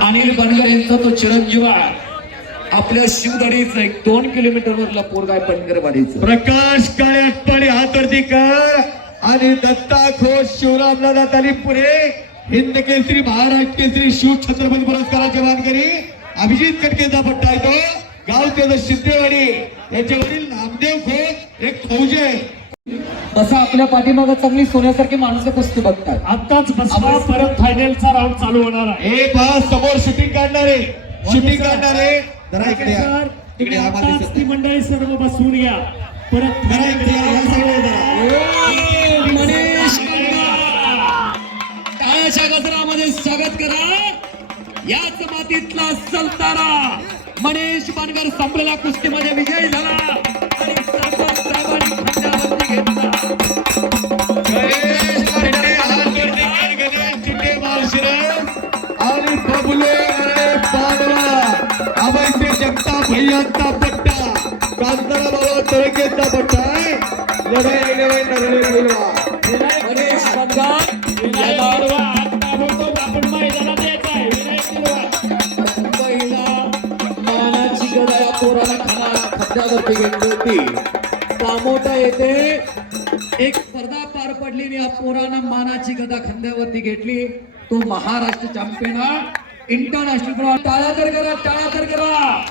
अनिल बनगर यांचा तो चिरंजीव. आपल्या शिवदरीच एक दोन किलोमीटर वरला पोरगाय बनगर वाडीचं प्रकाश काळे आटपाडी हात कर आणि दत्ता घोष शिवराम दादा ताली हिंद केसरी महाराष्ट्र केसरी शिव छत्रपती पुरस्काराचे मानकरी अभिजित कटकेचा पट्टा आहे तो. गाव त्याचं सिद्धेवाडी याच्यावरील नामदेव घोष एक फौजी आहे. तसं आपल्या पाठीमागं चांगली सोन्यासारखी माणसं कुस्ती बघतात. आताच बसवा परत फायनलचा राऊंड चालू होणार आहे. हे समोर शूटिंग काढणारे शूटिंग काढणारे जरा इकडे या. सर इकडे तुम्ही आम्हाला आताच दिसत ती मंडळी सर्व बसवून घ्या. परत जरा इकडे या, या साईडला जरा. मनीष टाळ्याच्या गजरामध्ये स्वागत करा. याच मातीतला सलतारा मनीष बानगर संपलेल्या कुस्तीमध्ये विजयी झाला. आणि अभयचे जगताप भैयांचा पट्टा. कांतारा बाबा तळकेचा पट्टा आहे. लढाई नरले बोलवा आता होतो खड्ड्यावरती कामोटा येथे एक स्पर्धा पार पडली आणि या पोरानं मानाची गदा खांद्यावरती घेतली. तो महाराष्ट्र चॅम्पियन इंटरनॅशनल प्रवास टाळा तर करा टाळा तर करा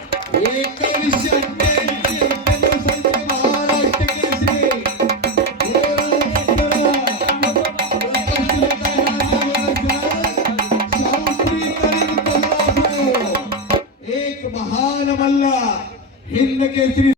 महान मल्ला हिंद केसरी